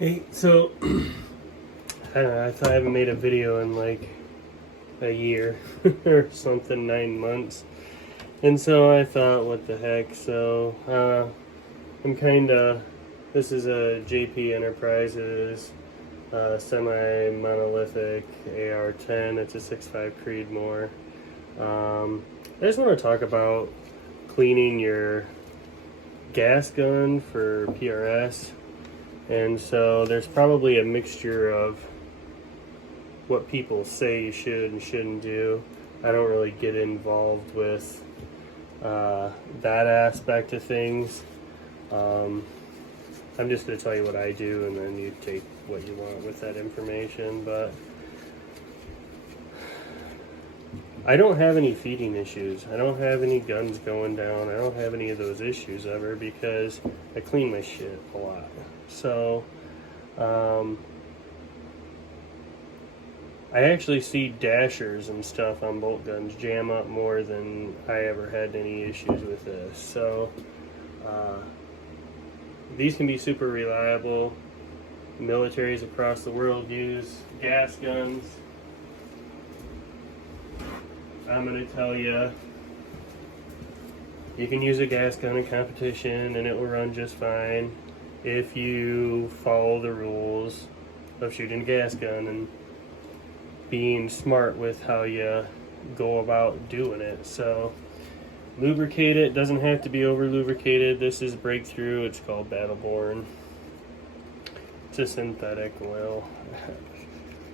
Hey, so I don't know, I thought I haven't made a video in like a year or something, 9 months. And so I thought, what the heck? So I'm this is a JP Enterprises semi-monolithic AR-10. It's a 6.5 Creedmoor. I just want to talk about cleaning your gas gun for PRS. And so there's probably a mixture of what people say you should and shouldn't do. I don't really get involved with that aspect of things. I'm just going to tell you what I do, and then you take what you want with that information. But I don't have any feeding issues. I don't have any guns going down. I don't have any of those issues ever because I clean my shit a lot. So I actually see dashers and stuff on bolt guns jam up more than I ever had any issues with this. So these can be super reliable. Militaries across the world use gas guns. I'm going to tell you, you can use a gas gun in competition and it will run just fine if you follow the rules of shooting a gas gun and being smart with how you go about doing it. So lubricate it. Doesn't have to be over lubricated. This is breakthrough. It's called Battleborn. It's a synthetic oil.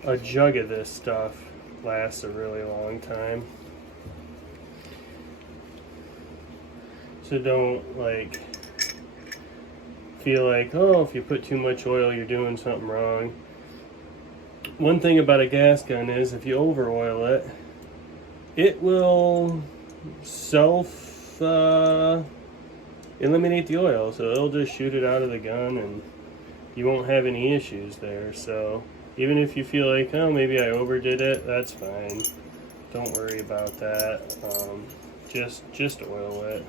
A jug of this stuff lasts a really long time. So don't feel like, oh, if you put too much oil you're doing something wrong. One thing about a gas gun is if you over oil it, it will self eliminate the oil, so it'll just shoot it out of the gun and you won't have any issues there. So even if you feel like, oh, maybe I overdid it, that's fine. Don't worry about that. Just oil it.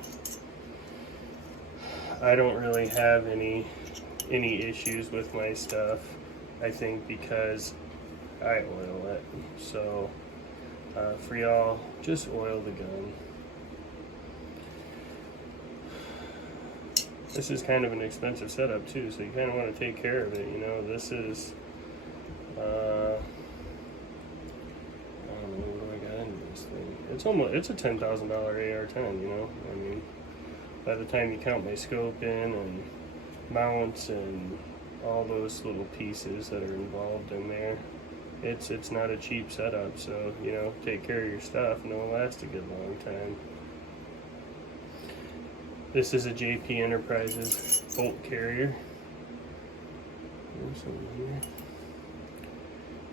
I don't really have any issues with my stuff, I think, because I oil it. So for y'all, just oil the gun. This is kind of an expensive setup too, so you kind of want to take care of it. You know, this is I don't know, what do I got into this thing? It's a $10,000 AR-10. You know, I mean, by the time you count my scope in and mounts and all those little pieces that are involved in there, it's not a cheap setup. So, you know, take care of your stuff and it'll last a good long time. This is a JP Enterprises bolt carrier. There's some here.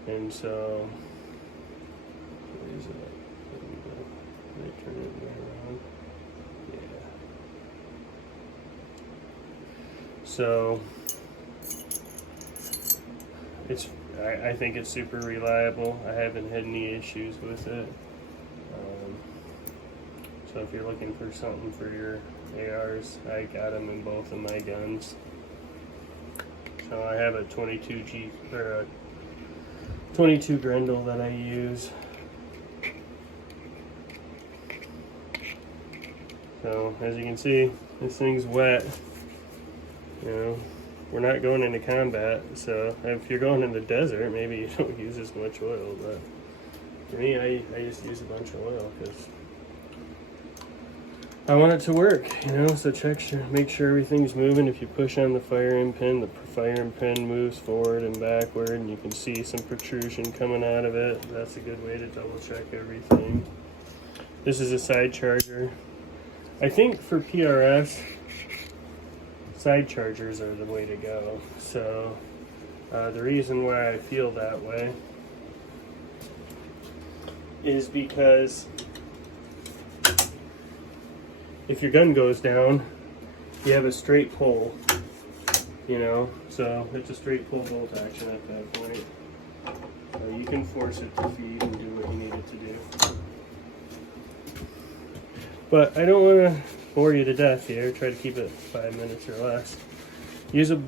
And so, where is it? There we go. Can I turn it around? Yeah. So I think it's super reliable. I haven't had any issues with it. So if you're looking for something for your ARs, I got them in both of my guns. So I have a 22 Grendel that I use. So as you can see, this thing's wet. You know, we're not going into combat, so if you're going in the desert, maybe you don't use as much oil, but for me, I just use a bunch of oil because I want it to work, you know. So make sure everything's moving. If you push on the firing pin, the firing pin moves forward and backward, and you can see some protrusion coming out of it. That's a good way to double check everything. This is a side charger. I think for PRS, side chargers are the way to go. So the reason why I feel that way is because if your gun goes down, you have a straight pull, you know, so it's a straight pull bolt action at that point. So you can force it to feed and do what you need it to do. But I don't want to bore you to death here. Try to keep it 5 minutes or less. Use a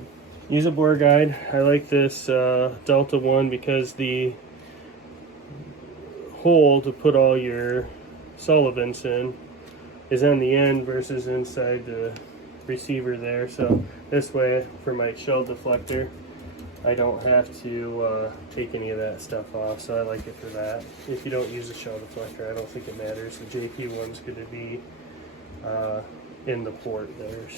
use a bore guide. I like this Delta one because the hole to put all your solvents in is on the end versus inside the receiver there. So this way, for my shell deflector, I don't have to take any of that stuff off. So I like it for that. If you don't use a shell deflector, I don't think it matters. The JP one's going to be in the port there.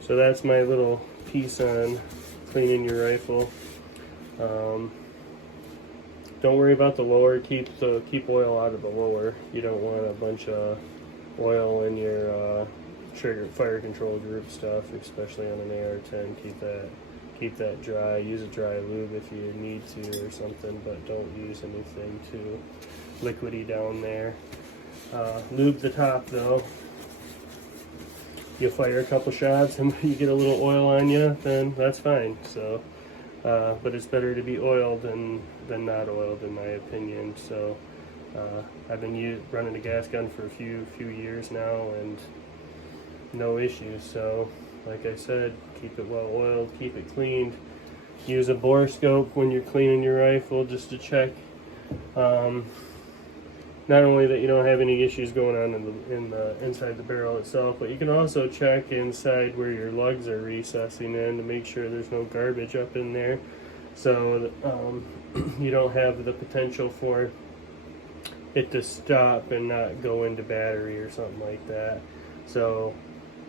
So that's my little piece on cleaning your rifle. Don't worry about the lower. Keep oil out of the lower. You don't want a bunch of oil in your trigger fire control group stuff, especially on an AR-10. Keep that dry. Use a dry lube if you need to or something, but don't use anything too liquidy down there. Lube the top though. You fire a couple shots and you get a little oil on you, then that's fine. So, but it's better to be oiled than not oiled, in my opinion. So, I've been running a gas gun for a few years now, and no issues. So, like I said, keep it well oiled, keep it cleaned. Use a bore scope when you're cleaning your rifle just to check. Not only that you don't have any issues going on in the inside the barrel itself, but you can also check inside where your lugs are recessing in to make sure there's no garbage up in there, so you don't have the potential for it to stop and not go into battery or something like that. So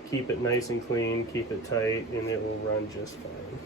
keep it nice and clean, keep it tight, and it will run just fine.